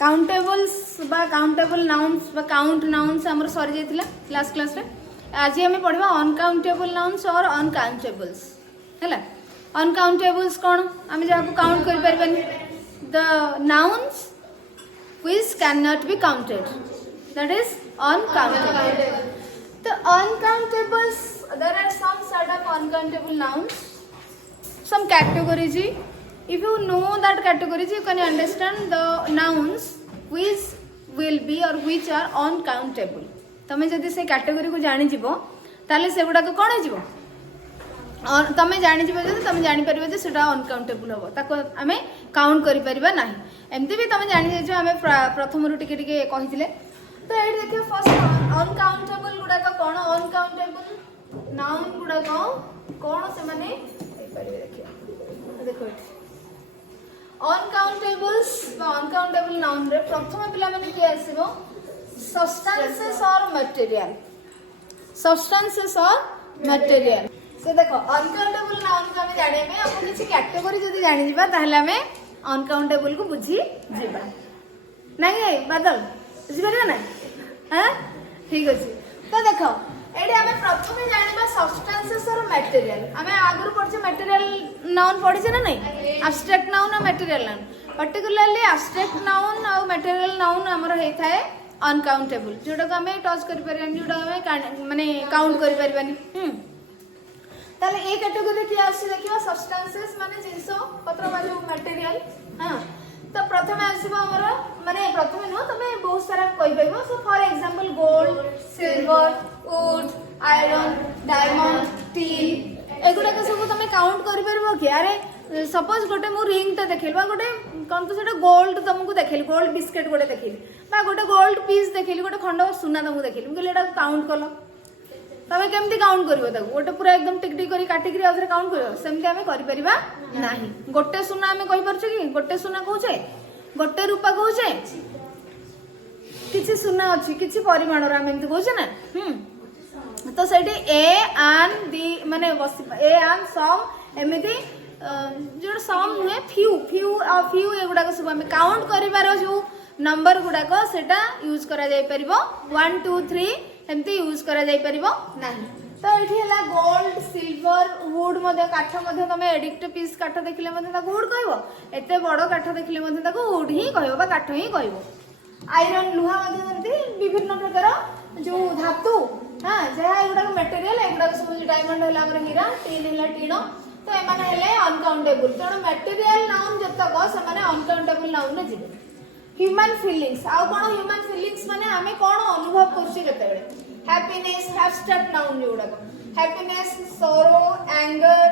Countables बा countable nouns बा count nouns आमर सरी जाइतिला लास्ट क्लास रे आज आम पढ़ा अनकाउंटेबल नाउन्स और अनकाउंटेबल्स है अनकाउंटेबल्स कौन आम जहाँ काउंट कर पारबानी the nouns which can not be counted that is uncountable the uncountables there are some sort of uncountable nouns some categories if you know that categories you can understand the nouns which will be or which are uncountable तमे जदि से category को जानि जिवो ताले से गुडा को कोन हो जिवो और तमे जानि जिवो जदि तमे जानि परिबे जे सेटा अनकाउंटेबल हो ताको हमें काउंट करि परिबा नाही एमती भी तमे जानि जे हमें प्रथम रु टिके टिके कहिथिले तो ये देखिए फर्स्ट अनकाउंटेबल गुड़ाक कौन अनकाउंटेबल नाउन गुड़ाक कौन से माने देखिए देखो अनकाउंटेबल्स अनकाउंटेबल नाउन रे प्रथम पिला माने कि आसीबो सब्सटेंसेस और मटेरियल सब्सटेंसेस और मटेरियल से देखो अनकाउंटेबल नाउन को हम जाने में आपको किसी कैटेगरी जदी जानि जिबा ताहले हमें अनकाउंटेबल को बुझी जिबा नहीं बादल बुझी परबा ना हाँ ठीक अच्छे तो देख ये आम प्रथम जाना सब्सटेंसेस और मटेरियल आम आगुरी पढ़े मटेरियल नाउन पढ़ी ना नहीं एब्स्ट्रैक्ट नाउन और material noun particularly abstract noun और मटेरियल नाउन आमर होता है अनकाउंटेबल जोटा को आम टच कर जोटा माने काउंट कर ताले ए कैटेगरी किए आसी देखिए सब्सटेंसेस माने जिंस पत्र बा जो मटेरियल हाँ तो प्रथम आसीबो हमर माने प्रथम न तमे बहुत सारा कहि पाइबो so for example gold silver wood iron diamond steel एगुडा के सब तमे काउंट करि परबो कि अरे सपोज गोटे मु रिंग ता देखिलबा गोटे कोन तो सेटा गोल्ड तुमको देखिल गोल्ड बिस्किट गोटे देखिल बा गोटे गोल्ड पीस देखिल गोटे खंड सोना तुमको देखिल मुके लेटा काउंट कलो तमे केमती काउंट करबो ताको गोटे पूरा एकदम टिक टिक करी काटी करी आउथरे काउंट करबो सेमती हमें करि परिबा नाही गोटे सोना हमें कहि परछे कि गोटे सोना कहूचे गोटे रूपा कहूचे किछि सोना अछि किछि परिमाण रा हम एमती कहूचे ना तो सेठी ए आन दी माने ए आन सम एमिति जो सम हुए फ्यू एगुडा को सब हम काउंट करिवार जो नंबर गुडा को सेटा यूज करा जाय परिबो 1 2 3 एमती यूज करा जाय परिबो नाही तो ये है गोल्ड सिल्वर वुड काठ तुम एडिक्ट पीस काठ देखिले वुड कह एत बड़ काठ देखिले वुड ही कह काठ ही कह आयरन लुहा विभिन्न प्रकार जो धातु हाँ जहाँ एगुड़ा मेटेरियल एगुड़ा सब डायमंड है हीरा टीन है टीण तो ये अनकाउंटेबल तेणु मेटेरियल नाउन जतक से अनकाउंटेबल नाउन जी ह्यूमन फिलिंग्स आउ कौन ह्यूमन फिलिंग्स माने आमे कौन अनुभव करछि केतेबेले हैप्पीनेस एब्स्ट्रैक्ट नाउन जोड़ा हैप्पीनेस सरो एंगर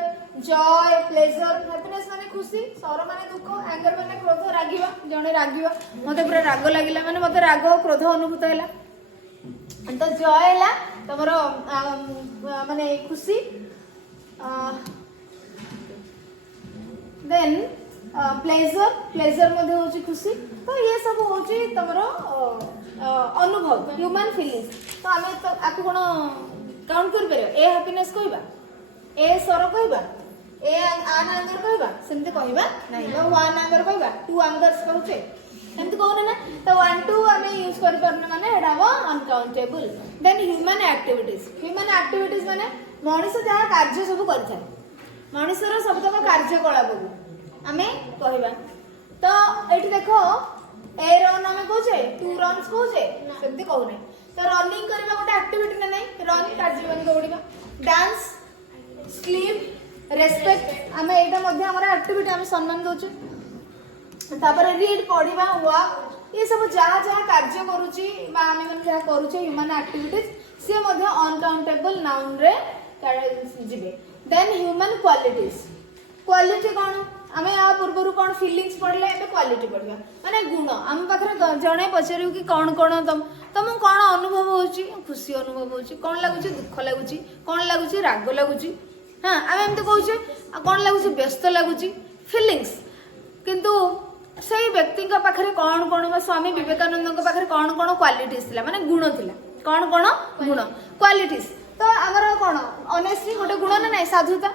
जॉय प्लेजर हैप्पीनेस माने खुशी सरो माने दुख एंगर माने क्रोध रागिबा जणे रागिबा मते पूरा राग लागिला माने मते राग क्रोध अनुभूत हैला तो जॉय हैला तमरो माने खुशी देन प्लेजर मध्ये होची खुशी तो ये सब होची तमरो अनुभव ह्यूमन फीलिंग्स तो आमे तो आकु कोन काउंट कर परबा ए हैप्पीनेस कहबा ए सरो कहबा ए आन एंगर कहबा सेमते कहबा नाही तो वन एंगर कहबा टू एंगर्स कहउचे एमते कहू ना तो 1 2 आमे यूज कर परना माने एडा वो अनकाउंटेबल देन ह्यूमन एक्टिविटीज माने मनुष्य जहा कार्य सब करथाय मनुष्यर सब तक कार्यकलाप को आमे कहबा तो एठी देखो ए रन आमे कहूचे 2 रन्स कहूचे सेमते कहू नै तो रनिंग करबा गोटे एक्टिविटी ना नहीं रन कार्य दौड़िबा डांस स्लीप रेस्पेक्ट आमे एटा मध्ये हमरा एक्टिविटी आमे सम्मान दोचे तापर रीड पढिबा वॉक ये सब जहाँ जहाँ कार्य करूची बा आमे मन जहाँ करूचे ह्यूमन एक्टिविटीज से मध्ये अनकाउंटेबल नाउन रे जिबे देन ह्यूमन क्वालिटी कौन आमे आ पूर्व कौन फीलिंग्स पढ़ले एबे क्वालिटी पढ़िबा माने गुण आम पाखरे जणे पचारू कि कौन कौन तुम कौन अनुभव होची खुशी अनुभव होची कौन लागुची दुख लागुची कौन लागुची राग लागुची हाँ आम एमती कहूचे कौन लागुची व्यस्त लागुची फीलिंग्स किंतु से व्यक्ति पाखरे कौन कौन बा स्वामी विवेकानंद पाखरे कौन कौन क्वालिटीज थिला माने गुण थिला कौन कौन गुण क्वालिटीज तो आमर कौन ऑनेस्टली गोटे गुण ना नहीं साधुता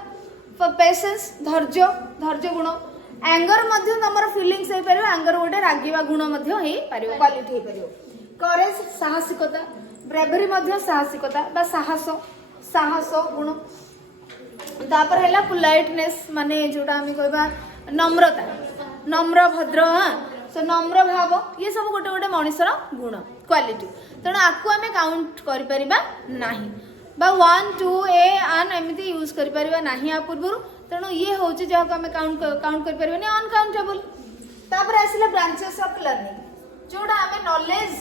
पेशेंस धैर्य गुण एंगर मध्य तमर फीलिंग्स हे परियो एंगर गोटे रागिवा गुण मध्य हे परियो क्वालिटी हे परियो करेज साहसिकता ब्रेवरी मध्य साहसिकता बा साहस गुण तापर हैला पोलाइटनेस माने जोटा हम कहबा नम्रता नम्र भद्र हां सो नम्र भाव ये सब गोटे गोटे मनुष्यर गुण क्वालिटी तेणु आपको आम काउंट कर नाही बा 1 2 ए आन एमती यूज कर परिबा नाही आ पूर्व तेणु ये होची जहाँ को आम काउंट कर परिबा नहीं अनकाउंटेबल तापर आसिले ब्रांचेस ऑफ लर्निंग जोड़ा आम नॉलेज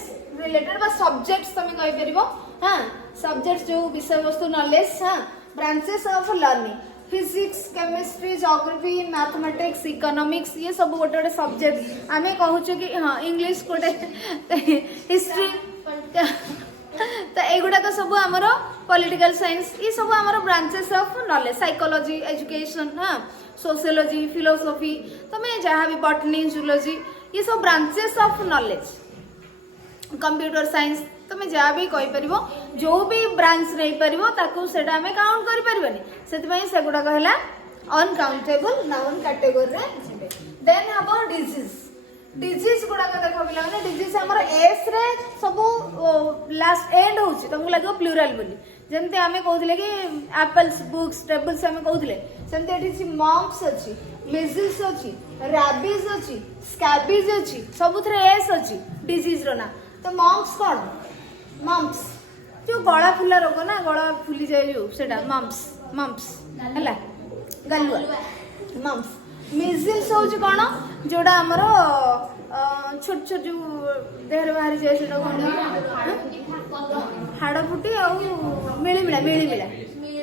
रिलेटेड बा सब्जेक्ट्स तमे कहि परिबो हां सब्जेक्ट्स जो विषय वस्तु नॉलेज हां branches of learning physics chemistry geography mathematics economics ये सब गोटे गोटे सब्जेक्ट आम कहूँ कि हाँ इंग्लिश गोटे हिस्ट्री तो एगुड़ाक सब आमर पॉलिटिकल साइंस ये सब आमर branches of knowledge psychology education हाँ सोशियोलॉजी फिलोसफी तुम्हें जहाँ भी बॉटनी जूलॉजी ये सब branches of knowledge computer science तुम्हें जहाँ भी कहीपर जो भी ब्रांच नहीं पार सेटा आम काउंट कर से गुड़ाक है अनकाउंटेबल नाउन कैटेगोरी देन हम डिजीज गुड़ाक देख पे डिजीज आम एस रे सब लास्ट एंड हो तुमको लगे प्लूराल बोली जमती आम कहते कि एप्पल्स बुक्स टेबल्स आम कहते सेमती मम्स अच्छी मिजिल्स अच्छी रैबिज अच्छी स्कैबिज अच्छी सब एस अच्छी डिजीज रो ना तो मम्स कौन मम्स जो गला फुला रोग ना गला फुली जाए जो सेटा मम्स है गालुआ मम्स मिजिल्स हूँ कौन जोड़ा आमर छोट छोट जो देह बाहरी जाए से हाड़ फुटी मिलीमिला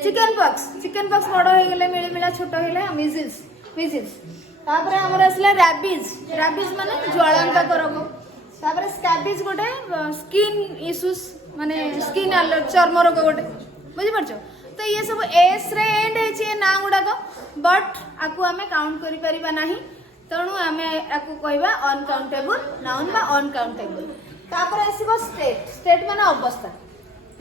चिकेन पॉक्स बड़ हो गले मिलीमिला छोट हो मिजिल्स तापर आमर आसला रैबिज माने ज्वालांतक रोग तापर स्कैबिज गोटे स्किन इश्यूज माने स्किन अलर्जी चर्म रोग गोटे बुझी पारछ तो ये सब एस रे एंड है ना गुड़ाक बट आपको आम काउंट कर परिबा नाही तेणु आम आपको कहबा अनकाउंटेबल नाउन बा अनकाउंटेबल तापर आसीबो स्टेट माने अवस्था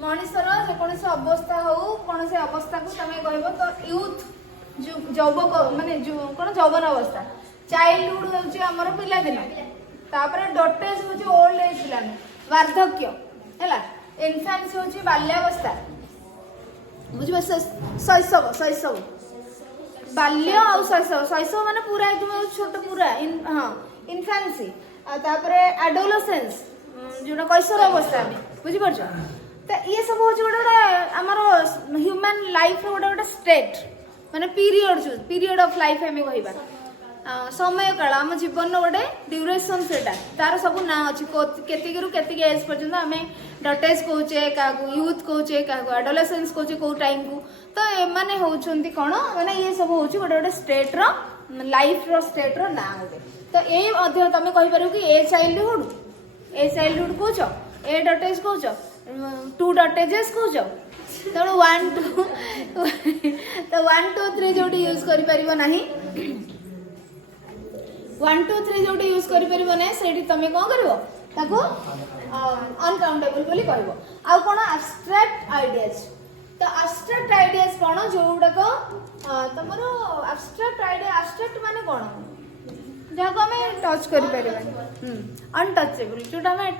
मनुष्यर जेकोसी अवस्था हो कौन से अवस्था को तुम कहबो तो यूथ जौबक माने जो कौन जौवन अवस्था चाइल्डहुड होची हमर पिला दिन तापर डॉटेज होची ओल्ड एज पिलाने वार्धक्य हैला इन्फेंसी होची बाल्यावस्था बुझिबा शैशव बाल्य और शैशव माने पूरा एकदम छोट पूरा हाँ इन्फेंसी तापरे एडोलसेंस जोटा कैशोर अवस्था में बुझी पारछ तो ये सब हो गोटे आमर ह्यूमन लाइफ गोटे गोटे स्टेट माने पीरियड ऑफ लाइफ आम कहबा समय काल आम जीवन गोटे ड्यूरेशन सेटा तार सब ना अच्छी केतिक एज पर्यंत आम डटेज कौचे क्या यूथ कौचे क्या एडोलेसेंस कौचे कौ टाइम को तो एमाने होउछंती कौन माने ये सब हो गोटे गोटे स्टेट रो लाइफ रो स्टेट रो ना गोटे तो ये अध्य तुम कहीपर कि ए चाइल्डहुड कौच ए डटेज कौच 2 डटेजेस कौच तेणु 1 2 3 जो यूज कर नाही 1 2 3 जो यूज कर तुम कौन कर अनकाउंटेबल बोली कहबो आ कोन एब्स्ट्रैक्ट आइडियाज तो एब्स्ट्रैक्ट आइडियाज कोन जो गुडक तमरो एब्स्ट्रैक्ट माने कोन जहाँ को हमें टच कर अनटचेबल जोटा हमें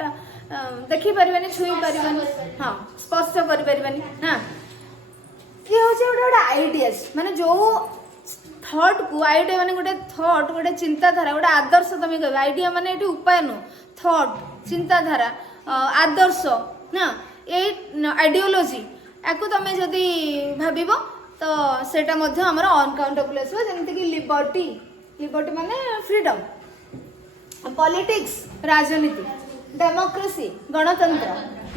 देखी पारे छुई पारे हाँ स्पर्श कर हाँ ये हूँ गोटे गोटे आइडियाज माने जो थॉट को आइडिया माने गोटे थॉट गोटे चिंताधारा गोटे आदर्श तुम कह आइडिया माने ये उपाय नु थॉट चिंताधारा आदर्श हाँ ये आइडियोलॉजी याकू तुम जदि भाव तो सेटा आमर अनकाउंटेबल आसो जमीक लिबर्टी माने फ्रीडम पॉलिटिक्स राजनीति डेमोक्रेसी गणतंत्र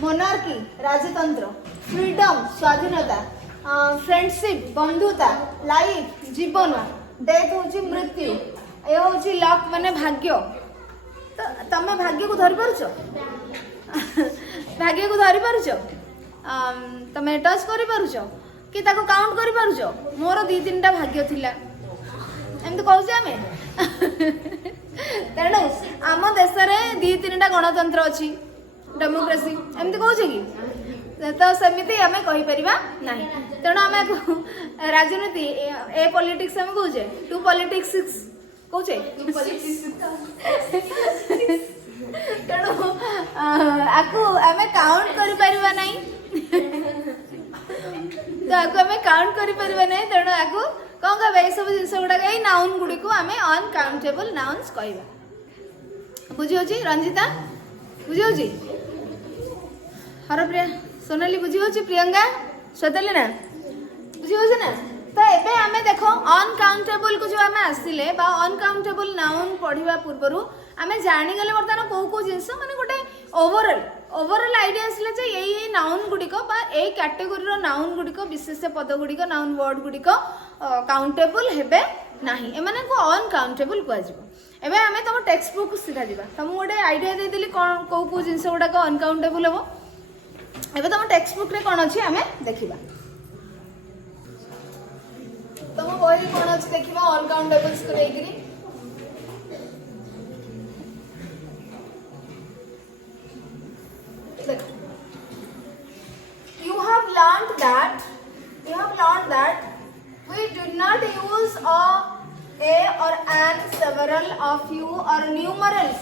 मोनार्की राजतंत्र फ्रीडम स्वाधीनता फ्रेंडशिप बंधुता लाइफ जीवन डेथ हूँ मृत्यु ये हूँ लक माने भाग्य तो तुम भाग्य को धरी पारुछ भाग्य को धरी पारुछ तुम टच कर पारुछ कि ताको काउंट कर पारुछ मोर 2-3टा भाग्य थिला एमती कहूँ आम तेणु आम देश में 2-3टा गणतंत्र अच्छी डेमोक्रेसी एमती कहूँ कि तो सेमती आम कहीपर ना तेणु आम राजनीति ए पॉलिटिक्स आम कहे 2 पॉलिटिक्स कौचे तेणु आपको आम काउंट कर पारिबा नहीं तो आपको आम काउंट कर पारिबा नहीं तेणु आपको कौन कहबा ये सब जिनस गुड़ाक ये नाउन गुड़ी को आम अनकाउंटेबल नाउन्स कहवा बुझी होची रंजिता बुझी होची हरप्रिया सोनाली बुझी होची प्रियंका श्वेताली ना बुझी होची ना तो एबे आमे देखो अनकाउंटेबल को जो आमे आसिले बा अनकाउंटेबल नाउन पढ़िबा पूर्वरु आमे जानि गले वर्तमान को जिंस माने गोटे ओवरऑल आइडिया आसले जे ये नाउन गुडी को बा ए कैटेगरी रो नाउन गुडी को विशेष पद गुडी को नाउन वर्ड गुडी को काउंटेबल हेबे नाही ए माने को अनकाउंटेबल को आजिबो एबे आमे तम टेक्स्ट बुक सीधा दिबा तम गोटे आइडिया दे देली को जिंस गुडा को अनकाउंटेबल हो एबे तम टेक्स्ट बुक रे कोन अछि आमे देखिबा तम बही कोन अछि देखिबा अनकाउंटेबल्स को लेकिरी you have learned that we did not use a or an, several, a few or numerals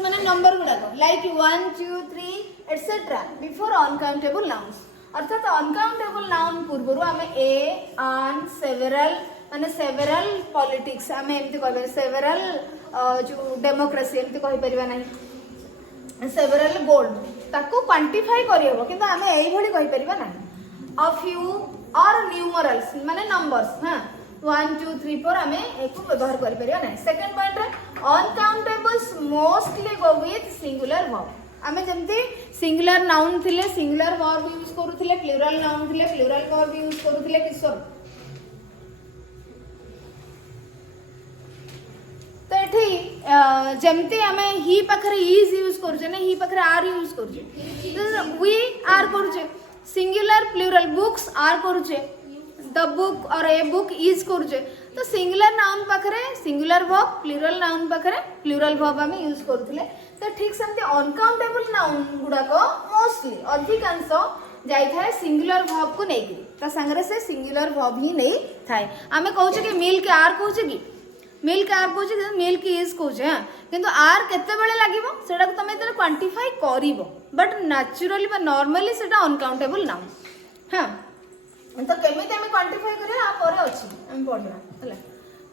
माने number गुड़ाक like 1 2 3 etc before uncountable nouns अर्थात uncountable noun पूर्वरु आमे a an several माने several politics आमे एमति कहबे several जो democracy एमति कहि परिबा नाही several gold ताको क्वांटिफाई करि होबो किंतु आमे एई भली कहि परिबा नाही a few or numerals माने नंबर्स हां 1 2 3 4 आमे एको व्यवहार करि परिबा नाही सेकंड पॉइंट रे uncountables mostly go with singular verb आमे जमती सिंगुलर नाउन थिले सिंगुलर वर्ब यूज करूथिले प्लुरल नाउन थिले प्लुरल वर्ब यूज करूथिले किसब तो एठी जमती आमे ही पाखरे इज यूज करूचे ने ही पाखरे आर यूज करूचे वी आर करूचे सिंगुलर प्लुरल बुक्स आर करूचे द बुक और ए बुक इज करूचे तो सिंगुलर नाउन पाखरे सिंगुलर वर्ब प्लुरल नाउन पाखरे प्लुरल वर्ब आमे यूज करूथिले तो ठीक सेमते अनकाउंटेबल नाउन गुडा को मोस्टली अधिकांश जाई थाए सिंगुलर वर्ब को नेकी ता संगरे से सिंगुलर वर्ब ही नहीं थाए आमे कहूचे कि मिल्क आर कहूचे कि मिल्क आर कहूचे मिल्क इज कहूचे हां किंतु आर केते बेले लागिवो सेडा को तमे तले क्वांटिफाई करिवो बट नेचुरली बा नॉर्मली सेटा अनकाउंटेबल नाउन हां तो केमिते हमें क्वांटिफाई करे आ परे अछि हम पढना हला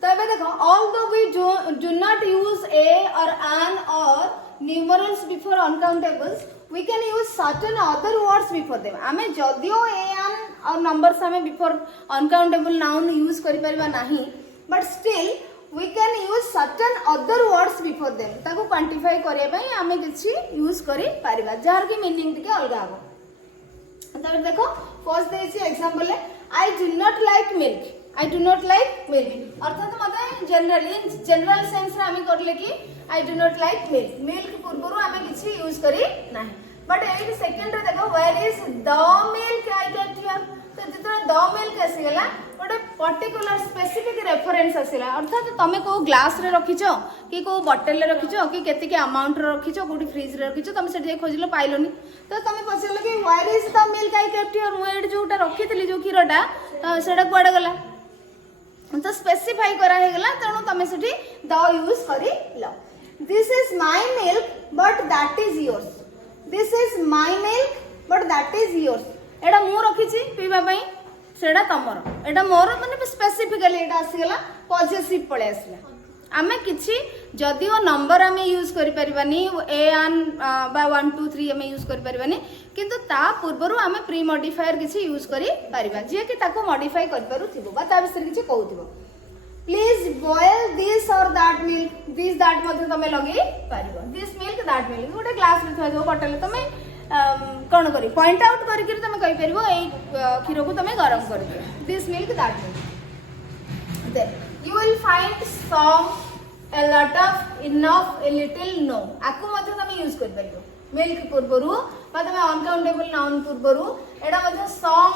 तो एबे देखो although we do not use a और an or numerals before uncountables we can use certain other words before them आमे जदियो ए an और नंबर्स हमें बिफोर अनकाउंटेबल नाउन यूज करि परबा नाही but still we can use certain other words before them ताको quantify करिया पई आमे किछि यूज करि परबा जार की मीनिंग टिके अलगा हो तब देखो फर्स्ट देछि एग्जांपल है I do not like milk अर्थात मते जनरल सेंस रे आमे करले कि I do not like milk पूर्वरु आमे किछि यूज करि नाही बट एई सेकंड रे देखो where is the milk I get here तो जितरा द मिल्क आसीगला गोटे पर्टिकुलर स्पेसिफिक रेफरेंस आसीला अर्थात तमे को ग्लास रे रखिछो कि को बोतल रे रखिछो कि केते के अमाउंट रे रखिछो कोठी फ्रिज रे रखिछो तमे सेठी खोजलो पाइलोनी तो तमे पछिलो कि where is the milk I kept here मु एड जोटा रखितली जो खीरटा तो सेटा कोडा गला तो स्पेसिफाई करा हे गला तणो तमे सेठी द यूज करी लो this is my milk but that is yours this is my milk but that is yours एडा मु रखिछि पीबा पई सेडा तमरो एडा मोर माने स्पेसिफिकली एडा आसीगला पॉजिटिव पळे आसीला आमे किछि जदिओ नंबर आमे यूज करि परिबानी ए an बा 1 2 3 आमे यूज करि परिबानी किंतु ता पूर्वरु आमे प्री मॉडिफायर किछि यूज करि परिबा जे कि ताको मॉडिफाई करि पारु थिबो बा ता विषय किछि कहउथिबो प्लीज बॉयल दिस और दैट मिल्क दिस दैट मध्ये तमे लगे पारिबो दिस मिल्क दैट मिल्क गोटे ग्लास रे थवा जो बोतल तमे कौन करी पॉइंट आउट करके तुम कहि परबो एई खीर को तुम गरम कर दियो this milk that milk then you will find some a lot of enough a little no आको मध्ये तुम यूज कर परबो मिल्क पूर्वरु बा तुम अनकाउंटेबल नाउन पूर्वरु एडा मध्ये सम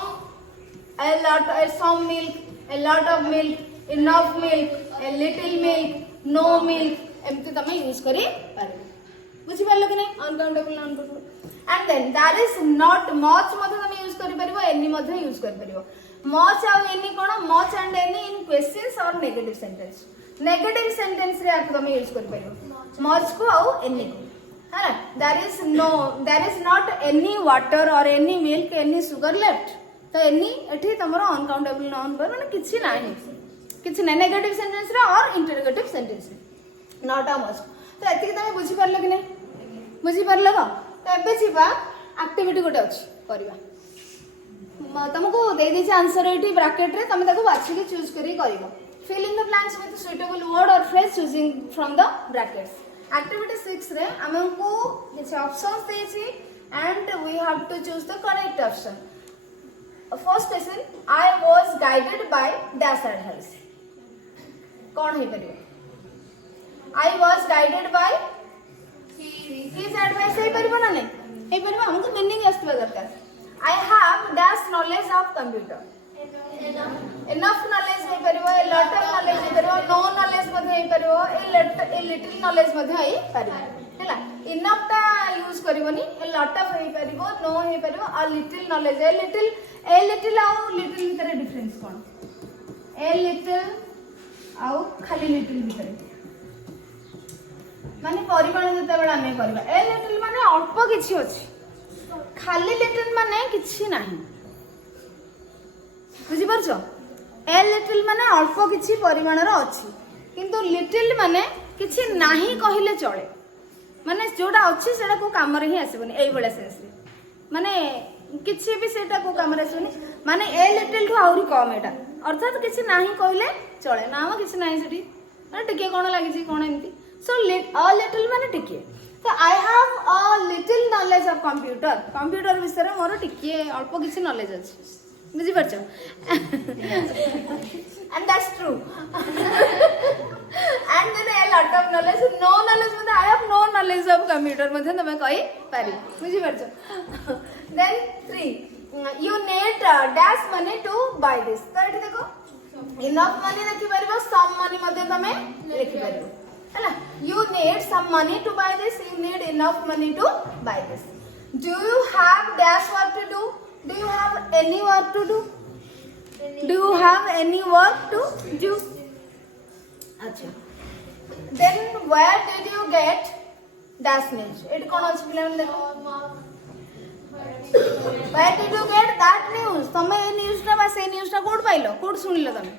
a lot some milk a lot of milk enough milk a little milk no milk एमती तुम यूज करी परबो बुझि पारलो कि नै अनकाउंटेबल नाउन पूर्वरु and then there is not much मध्ये तुम यूज करि परबो एनी मध्ये यूज करि परबो मच आउ any cone much and any in questions और नेगेटिव सेंटेंस नेगेटिव सेंटेंस रे आप तुम यूज कर परियो मच को आउ एनी को है ना there is not any water और any milk any sugar left तो एनी एठी तमरो अनकाउंटेबल नंबर माने किछि ना नेगेटिव सेंटेंस रे और इंटरोगेटिव सेंटेंस रे नॉट अ मच तो एति तमे बुझी परलो कि नै बुझी परलो तो एबे जीवा एक्टिविटी गोटे अछि करबा तुमको दे दी आंसर एटी ब्रैकेट रे तुम ताको बाछि के चूज करी करबो fill in the blanks with suitable word or phrase choosing from the brackets activity 6 रे हमको किछ ऑप्शंस देछि and we have to choose the correct option first question I was guided by dash advice कौन है परियो I was guided by his advice है परियो ना नहीं है परियो हमको मीनिंग आस्तबा दरकार I have dash knowledge of computer enough knowledge है परियो a lot of knowledge है परियो no knowledge मध्ये है परियो a little knowledge मध्ये है परियो हैला enough ता यूज करबोनी a lot of है परियो no है परियो a little knowledge a little आउ little भीतर डिफरेंस कोन a little आउ खाली little भीतर माने परिमाण जते बेला हम करबा a little माने अल्प किछि अछि खाली little माने किछि नाही बुझी परछो ए लिटिल माने अल्प किछि परिमाण रो अछि किंतु लिटिल माने किछि नाही कहिले चले माने जोडा अछि सेडा को काम रे ही आसीबनी एई बडा सेंस रे माने किछि भी सेटा को काम रे आसीबनी माने ए लिटिल ठो आउरी कम एटा अर्थात किछि नाही कहिले चले नाम किछि नाही सेठी माने टिके कोन लागि छी कोन एमती सो अ लिटिल माने टिके तो आई have a little knowledge of computer विषय रे मोर टिके अल्प किछि नॉलेज अछि बुझी परछो and that's true and then a lot of knowledge no knowledge मध्ये I have no knowledge of computer मध्ये तमे कहि पारि बुझी परछो then 3 you need dash money to buy this तो एठी देखो enough money लिखि परबो some money मध्ये तमे लिखि परबो हैला you need some money to buy this you need enough money to buy this do you have dash work to do do you have any work to do do you have any work to do अच्छा then where did you get dash news it कोन अछि plan देखो where did you get that news तमे ए news टा बा से news टा code pilo code सुनिलो तमे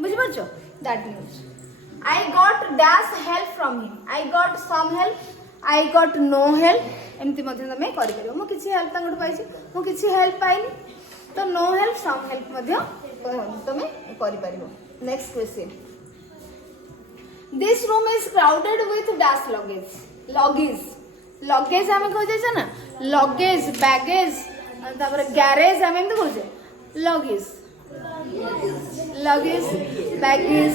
बुझि परछो that news I got dash help from him I got some help I got no help एमती मध्ये तमे करि परिबो मो किछि हेल्प तांगड पाइछि मो किछि हेल्प पाइनी तो नो हेल्प सम हेल्प मध्ये तमे करि परिबो next question this room is crowded with dash luggage हमें कह जे ना लगेज बैगेज तापर गैरेज हमें एमती कहजे लगेज बैगेज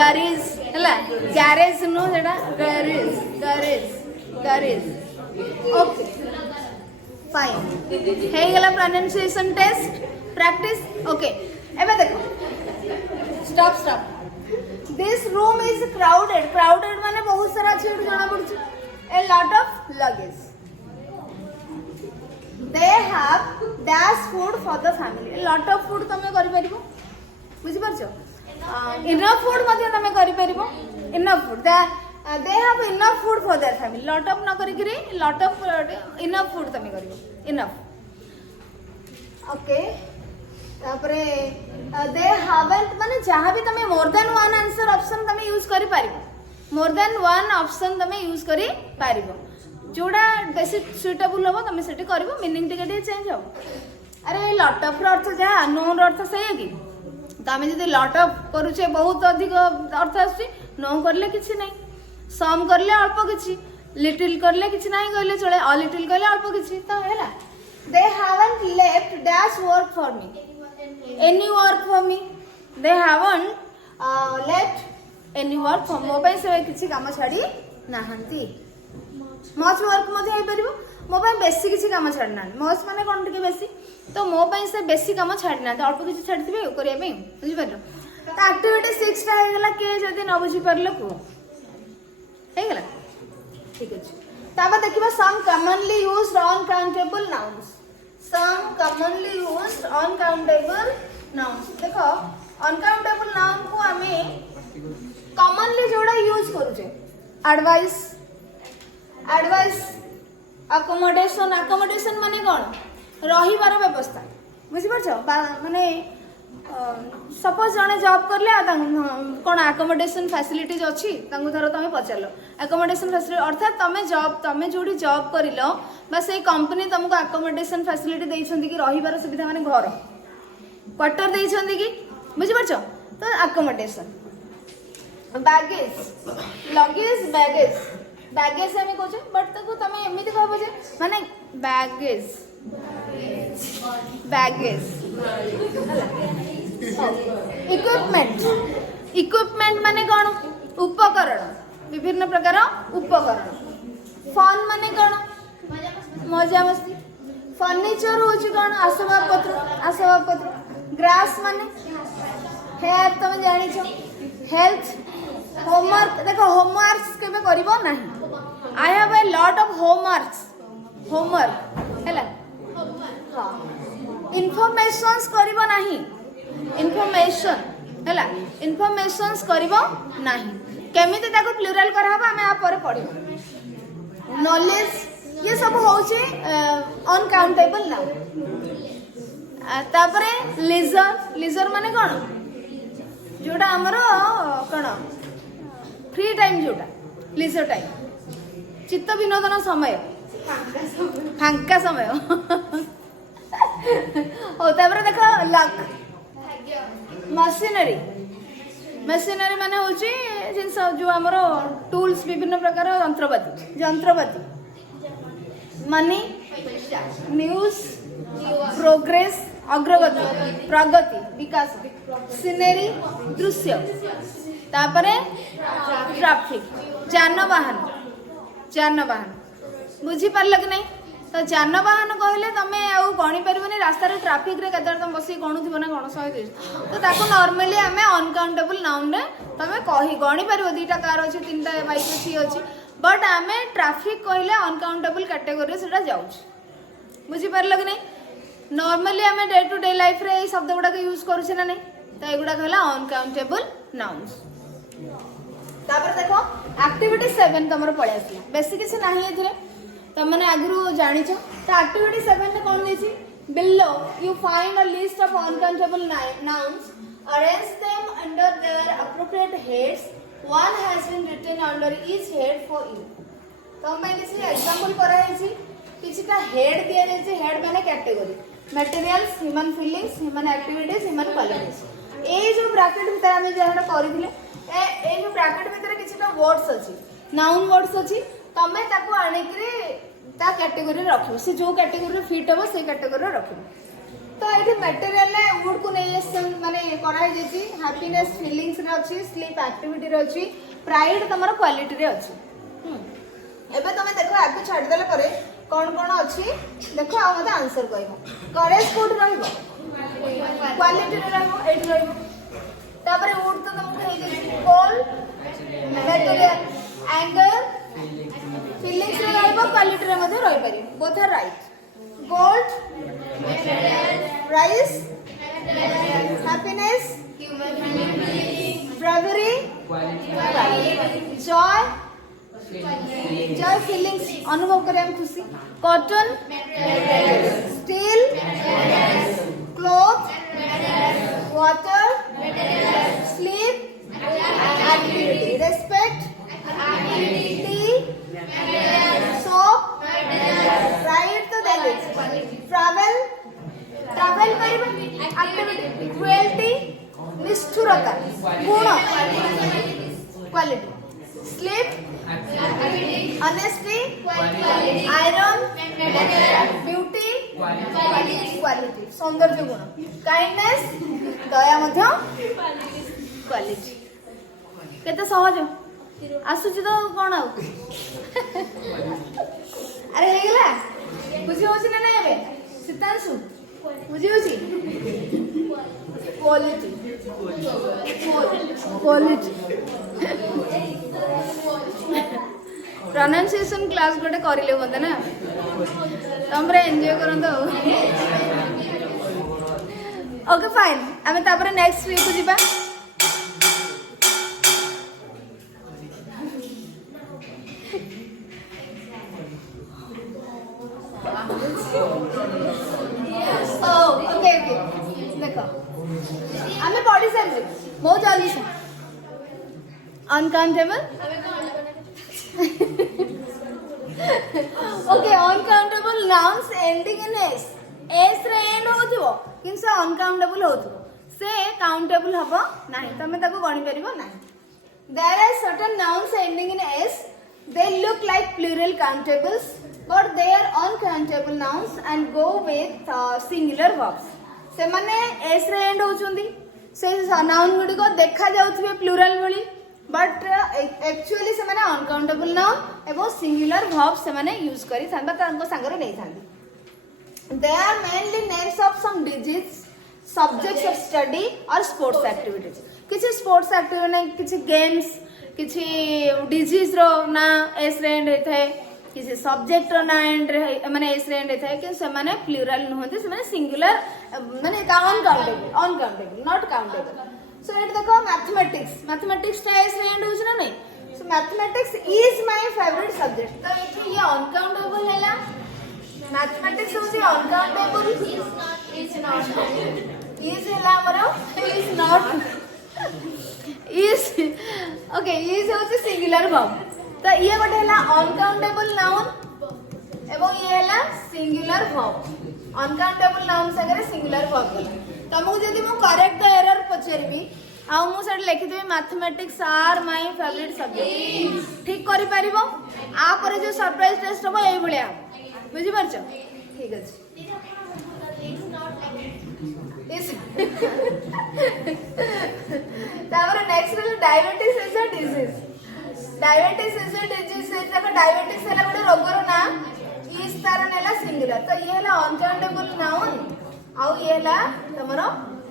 गैरेज हला गैरेज नो जेडा गैरेज ओके फाइन हे गला प्रोनाउंसिएशन टेस्ट प्रैक्टिस ओके एबे देखो stop this room is crowded माने बहुत सारा चीज जाना पड़छ a lot of luggage they have dash food for the family lot of food तमे करि परिबो बुझि परछो इनफ फूड मध्ये तमे करि परिबो enough food they have enough food for their family lot of na kari kiri lot of enough food tame karibo enough okay tapare they haven't mane jaha bhi tame more than one answer option tame use kari paribo more than one option tame use kari paribo जोड़ा बेसी suitable हो तमे सेठी करिवो meaning टिके change हो अरे lot of earth जा no अर्थ सही है कि तमे जदी लॉट ऑफ करूचे बहुत अधिक अर्थ आसी नो करले किछि नहीं सम करले अल्प किछि लिटिल करले किछि नहीं कहले चले अ लिटिल कहले अल्प किछि तो हैला they haven't left dash work for me any work for me they haven't left any work for मो पे से किछि काम छाडी नाहंती मच वर्क मध्ये हे परिबो मो पे बेसी किछि काम छाडना मच माने कोन टिके बेसी तो मो पे से बेसी काम छाडना तो अल्प किछि छाडथिबे करिया पे बुझि परलो तो एक्टिविटी 6 टा हे गला के जदी न बुझि परलो को हे गला ठीक अछि ताबा देखिबा some commonly used uncountable nouns some commonly used uncountable nouns देखो uncountable noun को हमें commonly जोड़ा यूज करूचे advice accommodation माने कौन रहिबार व्यवस्था बुझी परछो माने सपोज जने जॉब करले कौन अकोमोडेशन फैसिलिटीज अच्छी धर तुम पचार अकोमोडेशन फैसिलिटी अर्थात तुम जो जॉब कर से कंपनी तुमको अकोमोडेशन फैसिलिटी देइछंदी कि रहिबार सुविधा माने घर क्वार्टर देइछंदी कि बुझी परछो तो अकोमोडेशन बैगेज लगेज बैगेज हमें कहछे बट ताको तुम एमिति कहबो जे माने बैगेज इक्विपमेंट माने कौन उपकरण विभिन्न प्रकार उपकरण फन माने कौन मजा मस्ती फर्नीचर होची कौन आसबाब पत्र ग्रास माने हेयर तुम जानी छो हेल्थ होमवर्क देखो होमवर्क केबे करिवो नाही I have a lot of homework हैला हां इन्फॉर्मेशंस करिवो नाही इन्फॉर्मेशन हैला इन्फॉर्मेशंस करिवो नाही केमिति ताको प्लुरल कराबो हमें आ पर पढिबो नॉलेज ये सब होचे अनकाउंटेबल नाउ तापरे लीजर माने कोन जोटा हमरो कोन फ्री टाइम जोटा लीजर टाइम चित्त विनोदन समय फांका समय ओ तापरे देखो लक मशीनरी माने होची जिनस जो हमर टूल्स विभिन्न प्रकार यंत्रपाती मनी न्यूज प्रोग्रेस अग्रगति प्रगति विकास सीनरी दृश्य तापरे ट्रैफिक जानवाहन बुझी पारल कि नहीं तो जानवाहन कहले तुम आउ गणी पारबनी रास्ता ट्राफिक रे केदार तुम बस गणुव ना गण सहित तो ताको नॉर्मली आमे अनकाउंटेबल नाउन रे तुम कही गणी पार दुईटा कार अच्छी तीनटा बाइक अच्छी अच्छी बट आमे ट्राफिक कहले अनकाउंटेबल कैटेगोरी से जाऊँ बुझी पारल कि नहीं नॉर्मली आमे डे टू डे लाइफ रे शब्द गुड़ाक यूज करुचे ना नहीं तो युवा है अनकाउंटेबल नाउन्स तापर देखो एक्टिविटी 7 तुम पलि आसला बेसी किसी ना ये तुमने आगु जानी तो एक्टिविटी 7 ने कौन देछि below you find a list of uncountable nouns arrange them under their appropriate heads one has been written under each head for you तुम पे किसी एग्जांपल करा है किछिटा हेड दिया जाय हेड माने category materials human feelings human activities human qualities ए जो ब्रैकेट भीतर हम जहां करथिले ए जो ब्रैकेट भीतर किछिटा वर्ड्स अछि नाउन वर्ड्स अछि तमे ताको आनिकरी ता कैटेगरी रखियो से जो कैटेगरी फिट हो से कैटेगरी रखियो तो ये मटेरियल ने वुड को नहीं माने करा जेची हैप्पीनेस फीलिंग्स रे अछि स्लीप एक्टिविटी रे अछि प्राइड तमरो क्वालिटी रे अछि एबे तमे देखो आगु छाड़ देले परे कौन कौन अच्छी देखो आ मते आंसर कहबो करेज कोड रहबो क्वालिटी रे रहबो एट रहबो तापरे वुड तो तुमको हे जे कॉल मटेरियल एंगर फीलिंग्स रे रहबो क्वालिटी रे मते रहि पारि both are right gold price happiness bravery joy feelings अनुभव करें हम खुशी cotton steel cloth water sleep activity respect tea soap right तो देंगे ट्रैवल एक्टिविटी क्रुएल्टी निष्ठुरता गुण quality sleep honesty iron beauty quality सौंदर्य गुण kindness दया मध्य क्वालिटी केते सहज आसुची तो कोन आ अरे हे गेला बुझी होछि ना नै एबे सितांशु बुझी होछि क्वालिटी प्रोनाउंसिएशन क्लास गोटे करिले बंद ना तुम एंजॉय करंतो ओके फाइन आमे तापर नेक्स्ट वीक को जीबा ओके ओके देखो आमे पढ़ी सारी बहुत जल्दी से uncountable okay uncountable nouns ending in S S रे एंड होथिबो किंतु से अनकाउंटेबल होथिबो से काउंटेबल हबो नाही तमे ताको गणी परिबो नाही there are certain nouns ending in S they look like plural countables but they are uncountable nouns and go with singular verbs से माने एस रे एंड होचुंदी से नाउन गुडी को देखा जाउथबे प्लुरल भली बट एक्चुअली से माने अनकाउंटेबल नाउन एवं सिंगुलर वर्ब से माने यूज करी थांबा तांको संगरे नै थांदी they are mainly names of some digits subjects of study or sports activities किछि स्पोर्ट्स एक्टिविटी किछि गेम्स किछि डिजीज रो ना एस रे एंड हेथाय किछि सब्जेक्ट रो ना एंड माने एस रे एंड हेथाय कि से माने प्लुरल नहंती से माने सिंगुलर माने uncountable not countable so it देखो मैथमेटिक्स टा एस रे एंड होछ ना नै so mathematics is my favourite subject तो एठी ये अनकाउंटेबल हैला मैथमेटिक्स होसी अनकाउंटेबल इज नॉट इज हैला हमरो is not is okay is होची सिंगुलर वर्ब तो ये गोटे हला अनकाउंटेबल नाउन एवं ये हला सिंगुलर वर्ब अनकाउंटेबल नाउन संगे सिंगुलर वर्ब तुमको जदी मु करेक्ट एरर पचरबी आ मु सेट लिखि देबी mathematics are my favourite subject ठीक करि परिबो आ पर जो सरप्राइज टेस्ट हो एई भलिया बुझि परछ ठीक अछि तापर नेक्स्ट है डायबिटीज इज अ डिजीज से तक डायबिटीज हैला गोटे रोगर ना इस तार नेला सिंगुलर तो ये हैला अनकाउंटेबल नाउन आउ ये हैला तमरो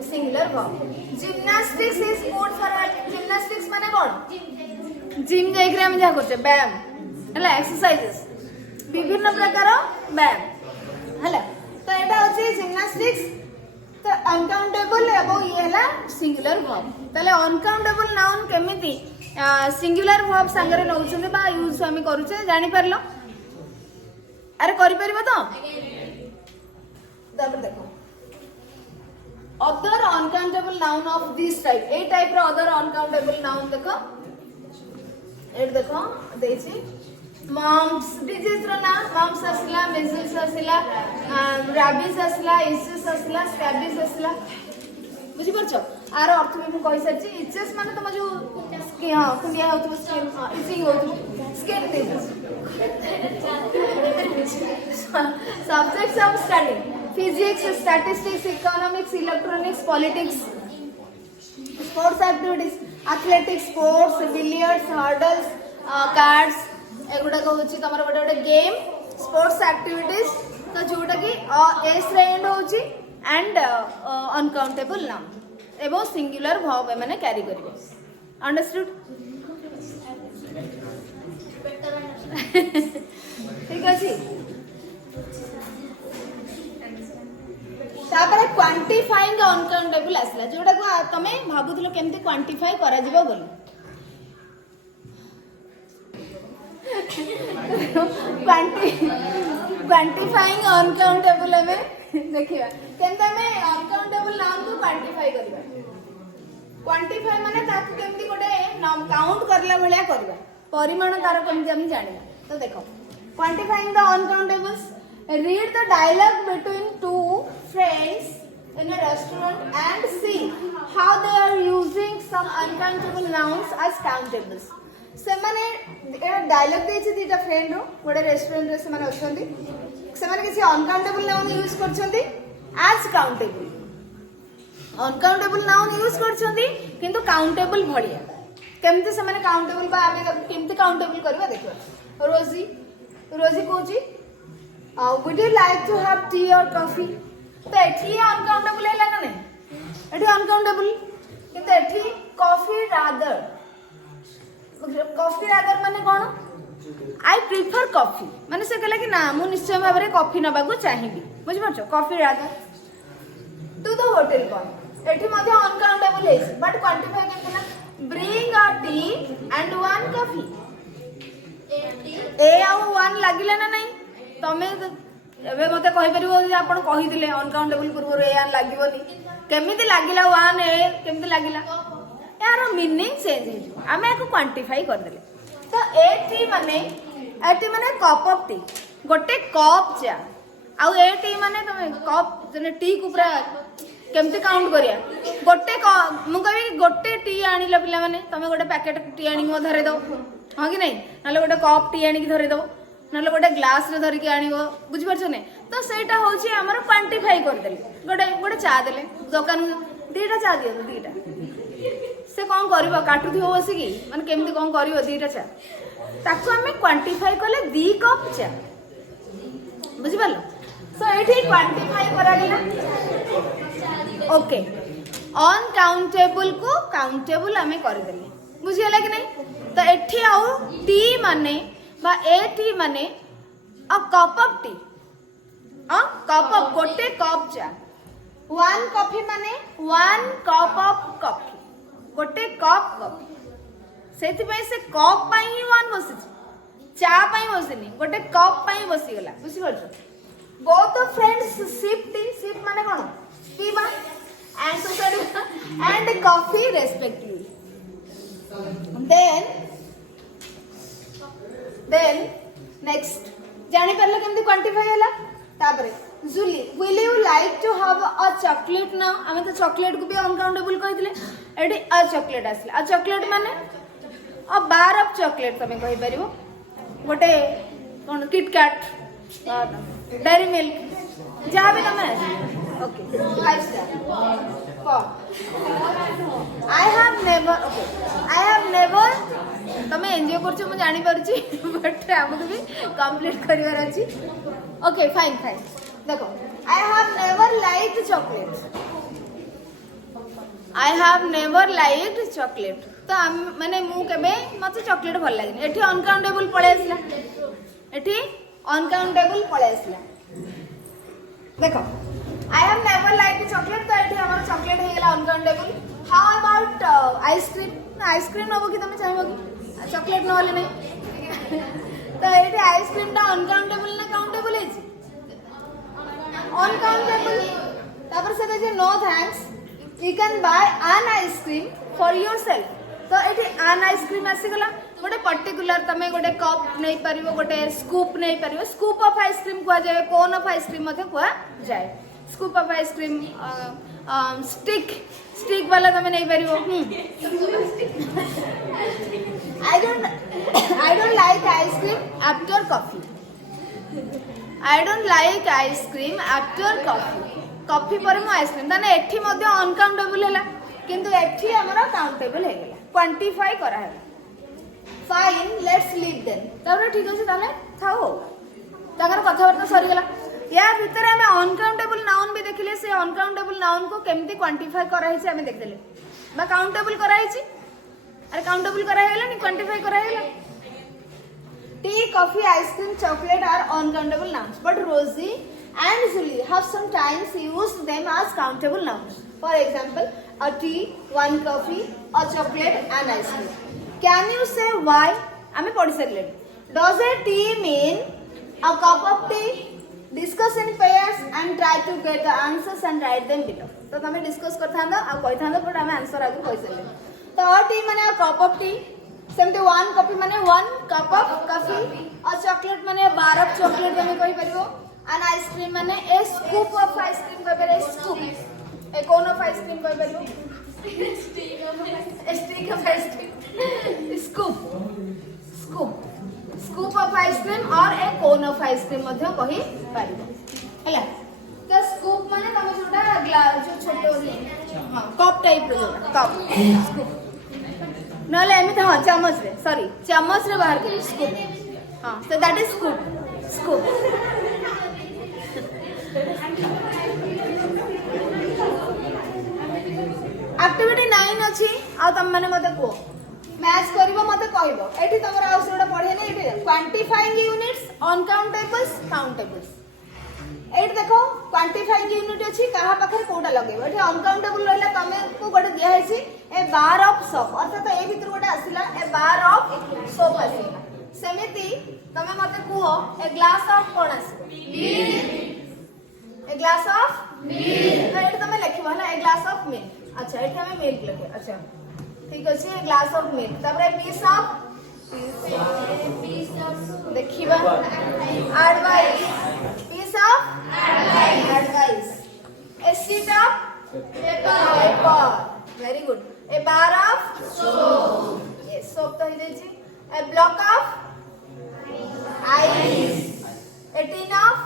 singular verb gymnastics is good for gymnastics माने कोन जिम जाई के हम जा करते व्यायाम हैला एक्सरसाइजेस विभिन्न प्रकार व्यायाम हैला तो एटा होची जिम्नास्टिक्स तो अनकाउंटेबल एवं ये हला सिंगुलर वर्ब तले अनकाउंटेबल नाउन केमिति सिंगुलर वर्ब संगरे नउछन बा यूज हम करूचे जानि परलो अरे करि परबो तो तब देखो other uncountable noun of this type a type रो अदर अनकाउंटेबल नाउन देखो एट देखो देछि मम्स डिजीज रो ना मम्स असला मेजल्स असला रैबिस असला इसिस असला स्कैबिस असला बुझी परछो आरो अर्थ में मु कहि सच्ची इचेस माने तुम जो हां कुंडिया होतो स्किन इचिंग होतो skin disease subjects of study physics statistics economics electronics politics sports activities athletics sports billiards hurdles cards एगुडा को होची तमर गोटे गोटे गेम स्पोर्ट्स एक्टिविटीज तो जोटा कि एस रे एंड होची एंड अनकाउंटेबल नाउन एवं सिंगुलर वर्ब माने कैरी करिवे अंडरस्टूड ठीक अछि तापर क्वांटिफाइंग अनकाउंटेबल आसला जोटा को तमे भाबुथलो केमते क्वांटिफाई करा जिवो बोली क्वांटिफाइंग अनकाउंटेबल में देखिबा केनता में अनकाउंटेबल नाउन को क्वांटिफाई करबा क्वांटिफाई माने ताकू केमती गोटे काउंट करला भलिया करबा परिमाण तार केमती हम जानिबा तो देखो quantifying the uncountables read the dialogue between two friends in a restaurant and see how they are using some uncountable nouns as countables से माने एटा डायलॉग देछि दिटा फ्रेंड रो गोटे रेस्टोरेंट रे से माने अछंती से माने किसी अनकाउंटेबल नाउन यूज करछंती as countable uncountable noun use करछंती किंतु काउंटेबल भलिया केमते से माने काउंटेबल बा आमे केमते काउंटेबल करबा देखो रोजी रोजी Kochi would you like to have tea or coffee तो एठी अनकाउंटेबल है ना नहीं एठी अनकाउंटेबल किंतु एठी कॉफी रादर माने कोन आई प्रिफर कॉफी माने से कहला कि ना मु निश्चय भाव में कॉफी नबा को चाहिबी बुझि परछो coffee rather to the hotel call एठी मध्ये अनकाउंटेबल है बट क्वांटिफाई केते ना bring a tea and one coffee ए आ वन लागिला ना नहीं तमे एबे मते कहि परिबो जे आपण कहि दिले अनकाउंटेबल पूर्व ए आन लागिबोनी केमिति लागिला वन ए केमिति लागिला यार मीनिंग चेंज है आमे को क्वांटिफाई कर देले तो एटी माने कप ऑफ टी गोटे कप चा आउ एटी माने तुम कप जने टी को पूरा केमते काउंट करिया गोटे मु कहबी गोटे टी आनिला पिला माने तमे गोटे पैकेट टी आनी मो धरे दो हां कि नहीं नाले गोटे कप टी आनी धरे दो नाले गोटे ग्लास रे धरि के आनिबो बुझि परछो ने तो सेटा होची हमर क्वांटिफाई कर देले गोटे गोटे चा देले दुकान दीटा चा दियो दीटा से कौन करिबो काटु दियो बसी की माने केमते कौन करिवो दीटा चा ताको हमें क्वांटिफाई करले दी कप चा बुझि पालो सो एठी क्वांटिफाई करा गेला ओके अनकाउंटेबल को काउंटेबल हमें कर देले बुझि होला कि नहीं तो एठी आउ टी माने बा ए टी माने a cup of T a cup of गोटे कप चा वन कॉफी माने वन कप ऑफ कॉफी गोटे कप कॉफी सेति पई से कप पई ही वन बसी चा पई बसिनी गोटे कप पई बसी गला बुझि परछो both of friends sip tea sip माने कोन पीबा and society and coffee respectively then next जानि परले केमति क्वांटिफाई होला तापरे Julie will you like to have a chocolate now हमें तो चॉकलेट को भी अनकाउंटेबल कहि दिले एडी अ चॉकलेट आसला अ चॉकलेट माने अ बार ऑफ चॉकलेट तमे कहि परिबो गोटे कोन किट कैट डेयरी मिल्क जहां भी तमे okay 5 star I have never तमे एन्जॉय करछो मु जानि परछि बट हमको भी कंप्लीट करिवार अछि ओके फाइन देखो I have never liked chocolate तो माने मु केबे मते चॉकलेट भल लागनी एठी अनकाउंटेबल पळे आसला देखो I have never liked chocolate तो एठी हमर चॉकलेट हे गेला अनकाउंटेबल हाउ अबाउट आइसक्रीम नबो कि तमे चाहबो कि चॉकलेट न होले नहीं तो एठी आइसक्रीम ता अनकाउंटेबल ना काउंटेबल है अनकाउंटेबल तापर से जे no thanks you can buy an ice cream for yourself तो एठी एन आइसक्रीम आसी गला गोटे पर्टिकुलर तमे गोटे कप नहीं परिबो गोटे स्कूप नहीं परिबो स्कूप ऑफ आइसक्रीम को जाय कोन ऑफ आइसक्रीम मध्ये को जाय स्कूप ऑफ आइसक्रीम स्टिक वाला तमे नहीं परिबो I don't like ice cream after coffee coffee पर मु आइसक्रीम ताने एठी मध्ये अनकाउंटेबल हैला किंतु एठी हमरा काउंटेबल हे गेला क्वांटिफाई करा है फाइन लेट्स लीव देन तबरे ठीक अछि ताले थाओ ताकर कथावार्ता सरी गेला या भीतर हमें अनकाउंटेबल नाउन भी देखिले से अनकाउंटेबल नाउन को केमती क्वांटिफाई करा है से हमें देख देले बा काउंटेबल करा है छी अरे काउंटेबल करा है नहीं क्वांटिफाई करा है tea coffee ice cream chocolate are uncountable nouns but Rosie and Julie have sometimes used them as countable nouns. For example, a tea, one coffee, a chocolate, and ice cream. Can you say why? हमें पढ़ी सकले. Does a tea mean a cup of tea? Discuss in pairs and try to get the answers and write them below. तो हमें discuss करता था और कोई था but हमें answer आगे कोई सकले. तो a tea माने a cup of tea. सेमते one coffee माने one cup of coffee. a chocolate माने bar of chocolate हमें कोई परिवो. an ice cream माने a scoop of ice cream कोई परिवो scoop. a cone of ice cream कोई परिवो. a stick of ice cream. scoop. Scoop of ice cream or a cone of ice cream मध्य कही परिवो. हैला. तो scoop माने तमे जोटा glass जो छोटो हां कप टाइप रो कप scoop. नले एमित हां चम्मच रे सॉरी चम्मच रे बाहर के scoop. हां so that is scoop. Activity 9 अछि आ तम माने मते को मैच करबो मते कहबो एठी तमरा आउ सेडा पढे नै एठी क्वांटिफाइंग यूनिट्स अनकाउंटेबल्स काउंटेबल्स एठी देखो क्वांटिफाइंग यूनिट अछि कहा पाखर कोडा लगेबो एठी अनकाउंटेबल रहला तमे को गोटे दिया हैछि ए बार ऑफ सोप अर्थात ए भीतर गोटे आसिला ए बार ऑफ सोप आसिला सेमिति तमे मते कुहो ए ग्लास ऑफ कोन आसी milk A glass of milk तो एठी तमे लिखिबो हला ए ग्लास ऑफ मिल्क अच्छा एठी हमें मिल्क लिखे अच्छा ठीक अछि ए ग्लास ऑफ मिल्क तबरे पीस ऑफ देखिबा advice piece of advice a sheet of paper very good a bar of soap yes soap तो हिजे छी a block of ice a tin of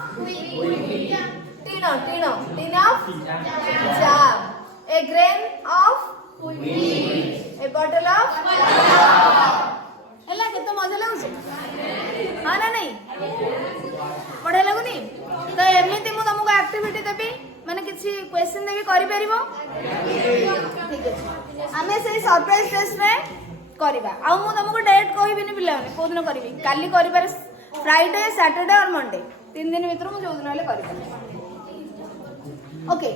tin of jam a grain of wheat a bottle of ହେଲା କେତେ ମଜା ଲାଗୁଛି ହଁ ନା ନାହିଁ ବଢିଆ ଲାଗୁନି ତ ଏମିତି ମୁଁ ତମକୁ ଆକ୍ଟିଭିଟି ଦେବି ମାନେ କିଛି କ୍ୱେଶ୍ଚନ ଦେବି କରିପାରିବ ଠିକ ଅଛି ଆମେ ସେଇ ସରପ୍ରାଇଜ टेस्ट ରେ କରିବା ଆଉ ମୁଁ ତମକୁ ଡେଟ୍ କହିବିନି ପିଲାମାନେ କୋଉ ଦିନ କରିବି କାଲି କରିବାରେ फ्राइडे सैटरडे और मंडे 3 दिन भीतर ମୁଁ ଯୋଉ ଦିନ ହେଲେ କରିପାରିବି okay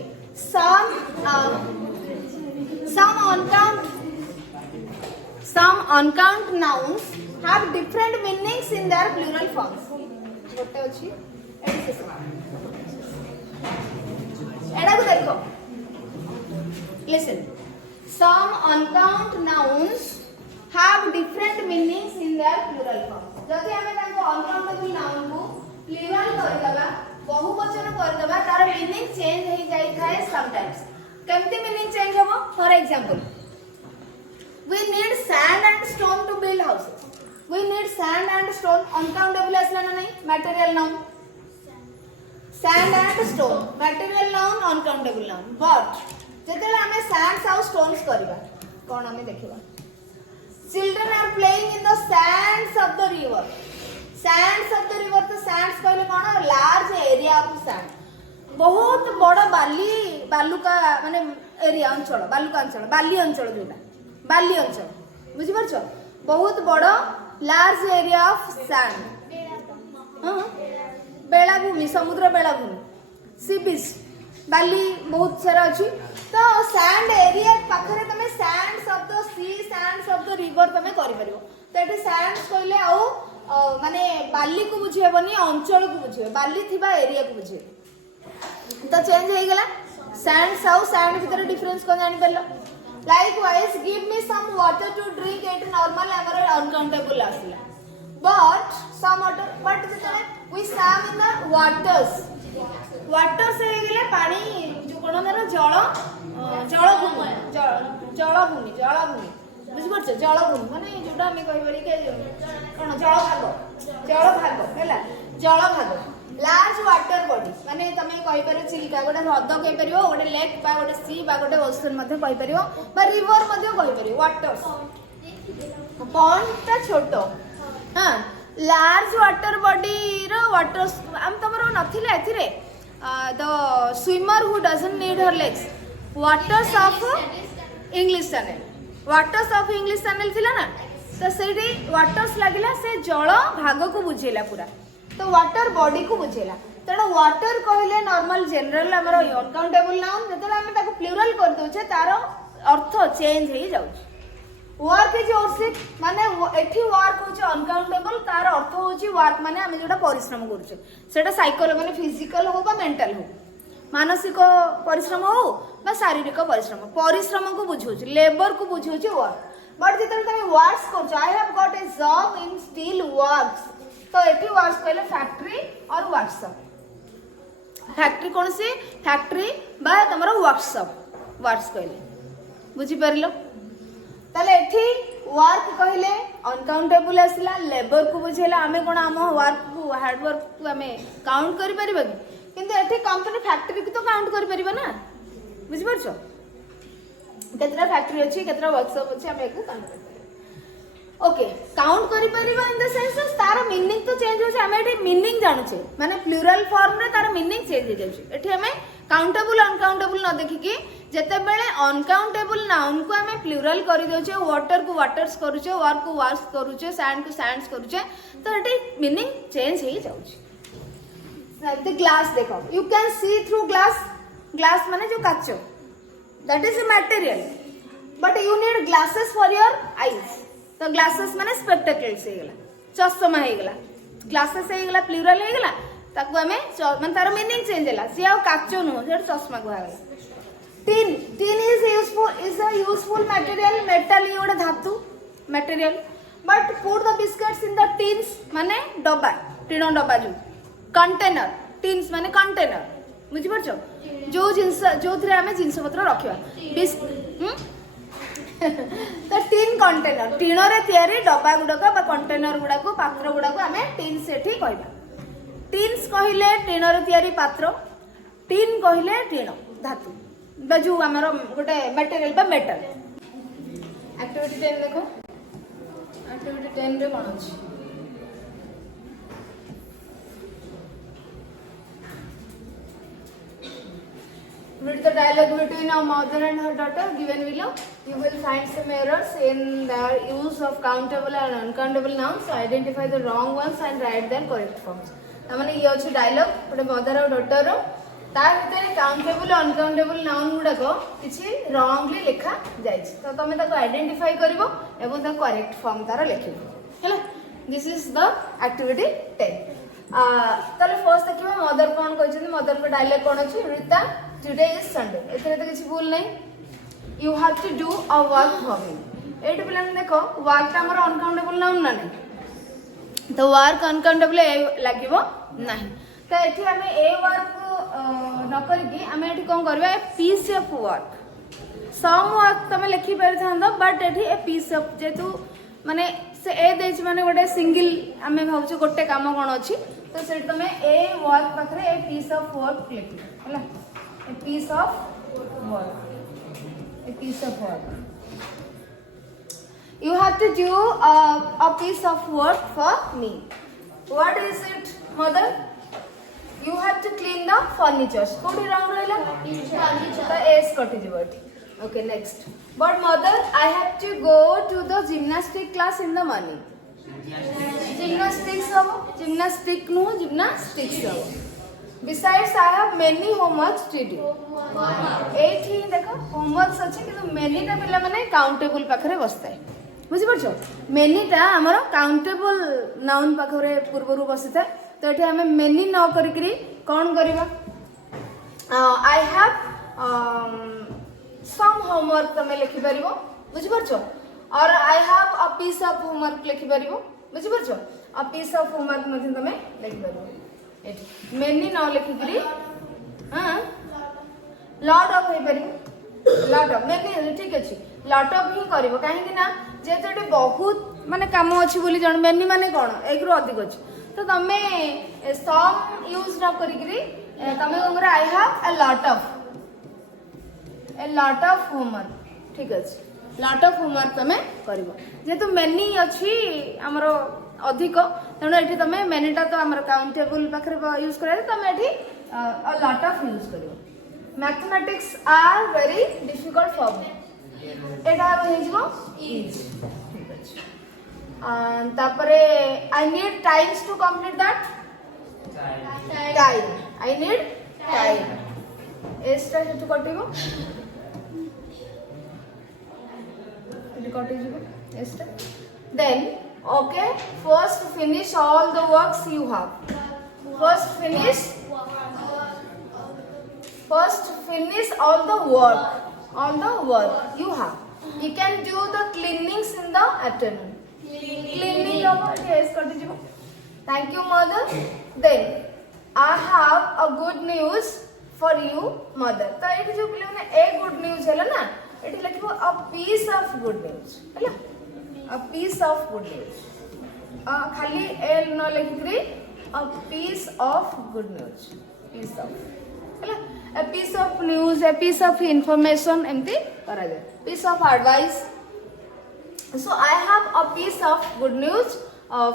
some uncount nouns have different meanings in their plural forms गोटे अछि एडा को देखो listen some uncount nouns have different meanings in their plural forms जदि हमें ताको uncountable noun को plural कर दबा बहुवचन कर दबा तार मीनिंग चेंज हो जाई थाए समटाइम्स केमती मीनिंग चेंज होबो for example we need sand and stone to build houses we need sand and stone uncountable असला ना नहीं material noun sand and stone material noun uncountable noun but जेतेला हमें sands और stones करबा कोन हमें देखिबा children are playing in the sands of the river sands of the river तो sands कहले कोन large area of sand बहुत बड़ बालुका माने एरिया अंचल बालुका अंचल बाली अंचल जोटा बाली अंचल बुझि परछो बहुत बड़ लार्ज एरिया ऑफ सैंड बेलाभूमि समुद्र बेलाभूमि सी बीच बाली बहुत सारा अछि तो सैंड एरिया पाखरे तमे सैंड शब्द सी सैंड शब्द रिवर तमे करि परिबो तो एटे सैंड कहले आउ माने बाली को बुझेबनी अंचल को बुझे बाली थिबा एरिया को बुझे तो चेंज हो गला सैंड साउ सैंड भीतर डिफरेंस को जानि परलो likewise give me some water to drink it normal amara uncountable asla but some water but we swam in the waters से गले पानी जो कोन ना जलभूमि बुझि परछ जलभूमि माने जोटा हम कहि बरी के कोन जल भाग हैला जल भाग लार्ज वाटर बॉडी माने तमे कहि पारे चिलिका गोटे हृद कहि परिबो गोटे लेक बा गोटे सी बा गोटे ओशन मध्ये कहि परिबो बा रिवर मध्ये कहि परिबो वाटर्स पॉन्ड ता छोटो हां लार्ज वाटर बॉडी रो वाटर्स हम तमरो नथिले एथिरे the swimmer who doesn't need her legs waters of English Channel थिला ना तो सेठी वाटर्स लागिला से जल भाग को बुझेला पूरा तो वाटर बॉडी को बुझेला तेणु वाटर कहले नॉर्मल जनरल हमर अनकाउंटेबल नाउन जतले हम ताको प्लूरल कर दोछे तार अर्थ चेंज हो जाउछ वर्क इज वर्शिप माने एठी वर्क होछ अनकाउंटेबल तार अर्थ होछ वर्क माने हम जेटा परिश्रम करूछे सेटा साइकोल माने फिजिकल हो बा मेंटल हो मानसिक परिश्रम हो बा शारीरिक परिश्रम को बुझौछ लेबर को बुझौछ वर्क बट जतले तमे वर्क्स करछ I have got a job in steel works तो एटी वर्क्स कहले फैक्ट्री और वर्कशॉप फैक्ट्री कौन सी फैक्ट्री बा तमरो वर्कशॉप वर्क्स कहले बुझी परलो ताले एठी वर्क कहले अनकाउंटेबल आसला लेबर को बुझेला हमें कोन हम वर्क को हार्ड वर्क को हमें काउंट करि परिबा किंतु एठी कंपनी फैक्ट्री को तो काउंट करि परिबा ना बुझी परछो केतरा फैक्ट्री अछि केतरा वर्कशॉप अछि हम एको काउंट ओके काउंट करि परिबा इन द सेंस तार मीनिंग तो चेंज हो हम एठी मीनिंग जानू छे माने प्लूरल फॉर्म रे तार मीनिंग चेंज हो जाय एठी हमें काउंटेबल अनकाउंटेबल न देखिकी जेते बेले अनकाउंटेबल नाउन को आमे प्लूरल कर दोचे वाटर को वाटर्स करूचे वर्क को वर्क्स करूचे सैंड को सैंड्स करूचे तो एटी मीनिंग चेंज हो जाउची द ग्लास देखो you can see through glass glass माने जो काचो that is a material but you need glasses for your eyes तो ग्लासेस माने स्पेक्टेकल्स हे गला चश्मा हे गला ग्लासेस हे गला प्लूरल हे गला ताको हमें माने तार मीनिंग चेंज होला से आ काचो नो से चश्मा को गला tin tin is a useful material metal योड धातु material but put the biscuits in the tins माने डब्बा टीनो डब्बा जो कंटेनर tins माने कंटेनर बुझि परछो जो जिंस जो थरे हमें जिंस पत्र रखिबा बिस तो टीन कंटेनर टीनो रे तयारी डब्बा गुडा बा कंटेनर गुडा को पात्र गुडा को हमें टीन सेठी कहबा टीन्स कहिले टीनो रे तयारी पात्र टीन कहिले टीनो धातु बजू हमारा गोटे मटेरियल बा मेटल एक्टिविटी 10 देखो एक्टिविटी 10 रे कोन अछि read the dialogue between a mother and her daughter given below you will find some errors in the use of countable and uncountable nouns so identify the wrong ones and write their correct forms तामाने ये अछि dialogue गोटे mother और daughter रो ता भीतर countable uncountable noun गुडा को किछि wrongly लिखा जाय छै तो तमे ताको आइडेंटिफाई करबो एवं ता करेक्ट फॉर्म तार लिखिबो हैला दिस इज द एक्टिविटी 10 ताले फर्स्ट देखिबो मदर कोन कहै छै मदर को डायलॉग कोन अछि रीता टुडे इज संडे एतरे तो किछि भूल नै you have to do a work for me at पिलन देखो वर्क ता हमर अनकाउंटेबल नाउन ना नै तो वर्क अनकाउंटेबल लागिबो नाही तो एठी हमें ए वर्क न करके हमें एठी कोन करबा a piece of work some work तमे लिखि पर थांदो बट एठी ए पीस ऑफ जेतु माने से ए देछ माने गोटे सिंगल हमें भाउछ गोटे काम कोन अछि तो से तमे ए वर्क पथरे ए पीस ऑफ वर्क लिखि हला a piece of work a piece of work you have to do a piece of work for me what is it mother you have to clean the furniture कोडी रंग रहला furniture तो s कटि जबठी okay next but mother I have to go to the gymnastic class in the morning gymnastics habo gymnastic no gymnastics habo besides I have many homeworks to do एठी देखो homeworks अछि कि many ता पिला माने countable पाखरे बसताय बुझि परछो many ता हमर काउंटेबल नाउन पाखरे पूर्वरु बसिता तो एठी हमें मेनी न करिकरी कोन करबा आई हैव सम होमवर्क तमे लिखि परिबो बुझि परछो और I have a piece of homework लिखि परिबो बुझि परछो अ पीस ऑफ होमवर्क मध्ये तमे लिखि परिबो एठी मेनी न लिखिकरी हां लॉट ऑफ हे परिबो लॉट ऑफ मेनी ठीक अछि लॉट ऑफ ही करबो काहे कि ना जेते बहुत माने काम अछि बोली जण मेनी माने कोन एकरो अधिक अछि तो तमे सम यूज न करिकरी तमे कोन I have a lot of homework ठीक अछि lot of homework तमे करबो जेतु मेनी अछि हमरो अधिक तनो एठी तमे मेनीटा तो हमर काउंटेबल पाखरे यूज करे तमे एठी a lot of यूज करबो mathematics are very difficult for me एटा हो जेबो इज ठीक अछि तापरे I need times to complete that time I need time एस्टा हेतु कटिबो एटी कटि जेबो एस्टा then okay first finish all the works you have first finish all the work you have you can do the cleanings in the afternoon cleaning of yes kati jibo thank you mother then I have a good news for you mother तो एठी जो पिले ने a good news हैला ना एठी लिखबो a piece of good news हैला a piece of good news खाली l न लिखकरी a piece of good news piece of हैला a piece of news a piece of information एमती करा जाय piece of advice so I have a piece of good news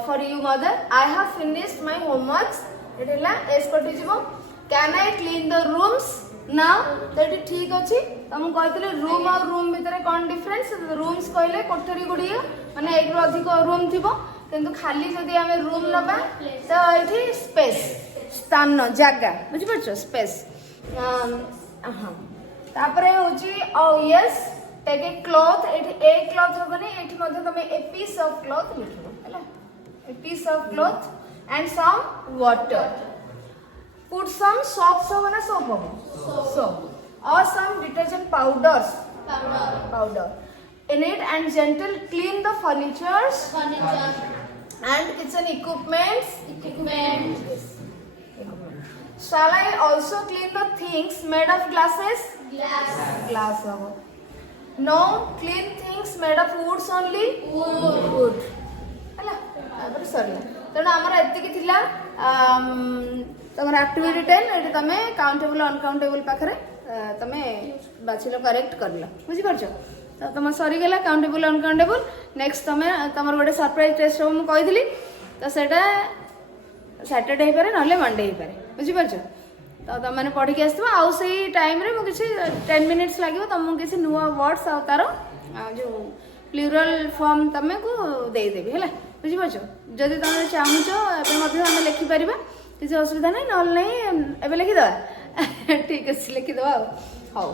for you mother I have finished my homeworks एठला s कटि जिवो can I clean the rooms now तो ये ठीक अच्छी तुमको कहते रूम और रूम भितर कौन डिफरेंस रूम्स कहले कोठरी गुड़ी माने एक अधिक रूम थी किंतु खाली जदि आम रूम नबा तो ये स्पेस स्थान जगह बुझिपार स्पेस तापर yes take a cloth a cloth होबनी एठी मध्ये तमे ए पीस ऑफ क्लॉथ लिखबो हैला a piece of cloth and some water put some soaps होबो ना soap होबो soap or some detergent powder in it and gentle clean the furnitures and kitchen equipments yes. Shall I also clean the things made of glasses glass होबो no clean things made of woods only wood हैला आबर सरला तेणु आमर एतिकी थिला तमर activity 10 eighty तमे countable uncountable पाखरे तमे बाछिलो correct करला बुझी परछ तो तम सरी गेला काउंटेबल अनकाउंटेबल नेक्स्ट तमे तमर गोटे सरप्राइज टेस्ट हम कहि दिली तो सेटा सैटरडे हे पारे नले मंडे हे पारे बुझी परछ तो तुम मैंने पढ़ी के आसो आउ से टाइम रे मु किछि 10 मिनिट्स लागिवो तुमको किछि नुवा वर्ड्स आ तारो जो प्लूरल फॉर्म तमे को दे देबी हैला बुझी परछ जदि तुम चाहूचो एबे मध्ये हम लिखि परिबा किसी असुविधा नहीं नल नहीं एबे लिखि दवा ठीक अछि लिखि दवा हाउ